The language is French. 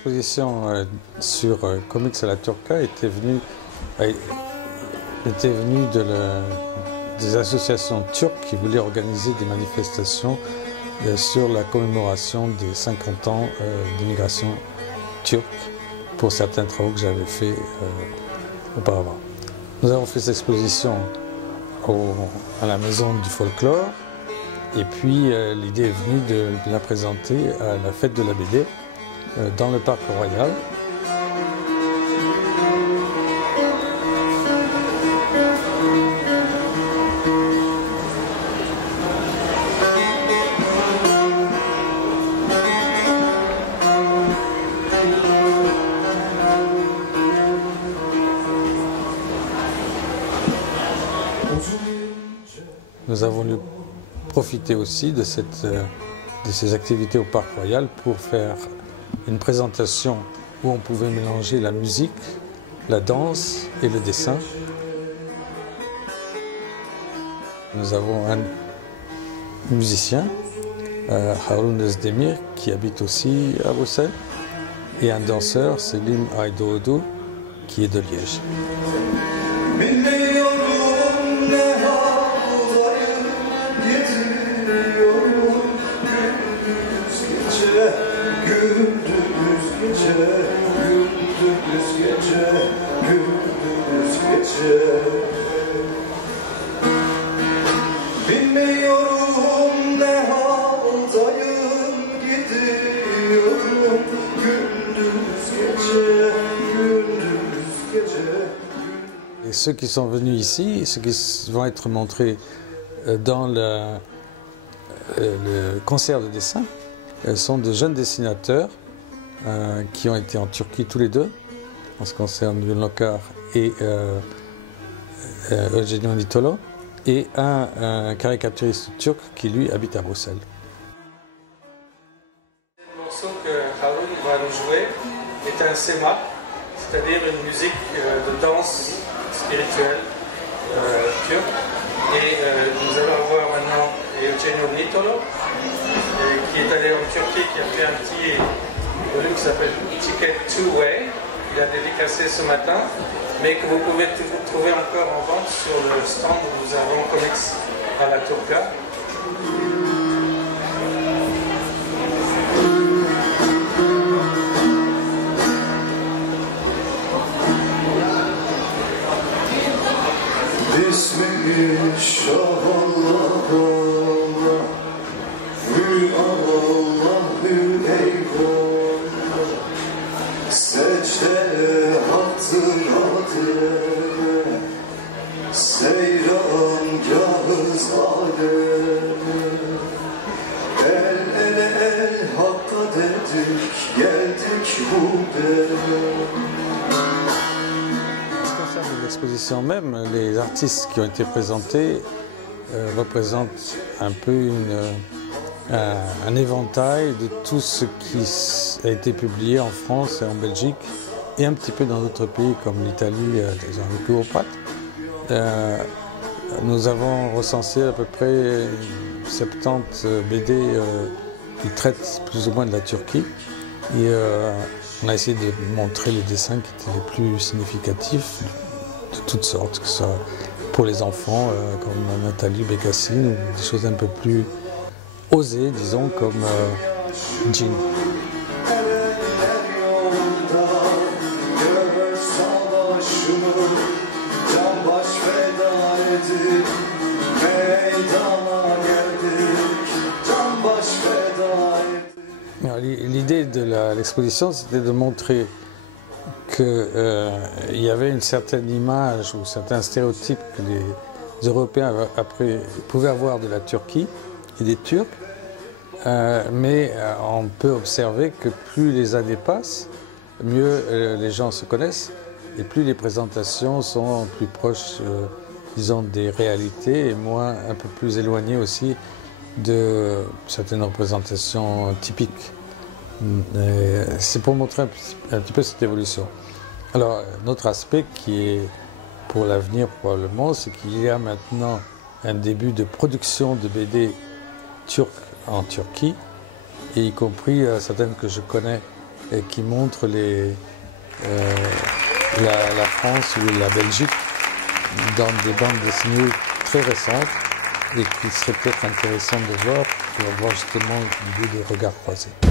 l'exposition sur Comics à la Turca était venue des associations turques qui voulaient organiser des manifestations sur la commémoration des 50 ans d'immigration turque pour certains travaux que j'avais faits auparavant. Nous avons fait cette exposition à la Maison du Folklore et puis l'idée est venue de la présenter à la fête de la BD dans le Parc Royal. Nous avons voulu profiter aussi de ces activités au Parc Royal pour faire une présentation où on pouvait mélanger la musique, la danse et le dessin. Nous avons un musicien, Harun Özdemir, qui habite aussi à Bruxelles, et un danseur, Selim Aydoğdu, qui est de Liège. Et ceux qui sont venus ici, ceux qui vont être montrés dans le concert de dessin, sont de jeunes dessinateurs qui ont été en Turquie tous les deux, en ce qui concerne Gülün Lokar et Eugenio Nitolo, et un caricaturiste turc qui lui habite à Bruxelles. Le morceau que Harun va nous jouer est un sema, c'est-à-dire une musique de danse spirituelle turque. Et nous allons voir maintenant Eugenio Nitolo, qui est allé en Turquie, qui a fait un petit volume qui s'appelle Ticket Two Way. Il a dédicacé ce matin, mais que vous pouvez trouver encore en vente sur le stand où nous avons Comics à la Turca. L'exposition même, les artistes qui ont été présentés représentent un peu un éventail de tout ce qui a été publié en France et en Belgique et un petit peu dans d'autres pays comme l'Italie, avec Cléopâtre. Nous avons recensé à peu près 70 BD qui traitent plus ou moins de la Turquie et on a essayé de montrer les dessins qui étaient les plus significatifs de toutes sortes, que ce soit pour les enfants comme Nathalie Bécassine, ou des choses un peu plus osées, disons, comme Jean. L'idée de l'exposition, c'était de montrer qu'il y avait une certaine image ou certains stéréotypes que les Européens pouvaient avoir de la Turquie et des Turcs, mais on peut observer que plus les années passent, mieux les gens se connaissent et plus les présentations sont plus proches, disons, des réalités et un peu plus éloignées aussi de certaines représentations typiques. C'est pour montrer un petit peu cette évolution. Alors, notre aspect qui est pour l'avenir probablement, c'est qu'il y a maintenant un début de production de BD turques en Turquie, et y compris certaines que je connais et qui montre la France ou la Belgique dans des bandes dessinées très récentes et qui serait peut-être intéressant de voir pour avoir justement l'idée des regards croisés.